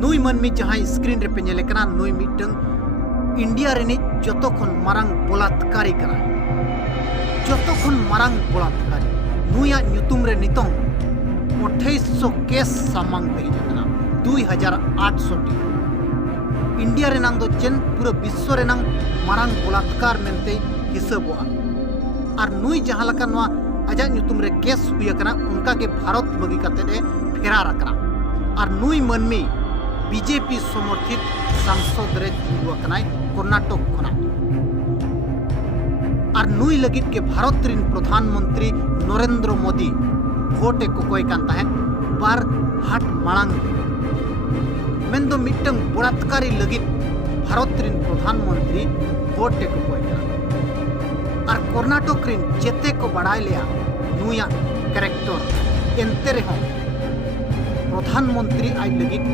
नुई मनमी जहां स्क्रीन रे पे नेले कना नुई मिटंग इंडिया रेनी जतोखन मारंग बलात्कारी कना जतोखन मारंग बलात्कारी नुया ᱧᱩᱛᱩᱢ रे नितोंग 2800 केस सामांग पे हिजना 2800 टी इंडिया रेनांग दो चेन पूरा विश्व रेनांग मारंग बलात्कार मेनते हिसाबोआ और नुई जहां लका नवा अजा ᱧᱩᱛᱩᱢ रे केस हुया कना उनका के भारत बगी कते दे फेरार कना और नुई मनमी बीजेपी समर्थित सांसद रे जुआ कनाय कर्नाटक खना और नुई लगित के भारत रिन प्रधानमंत्री नरेंद्र मोदी भोटे को कोई कांता है बार हाट मांग मेंदो मिटंग बलात्कारी लगित भारत रिन प्रधानमंत्री भोटे को कोई और कर्नाटक रिन जेते को बढ़ाई लिया नुया कैरेक्टर एंते रहो प्रधानमंत्री आई लगित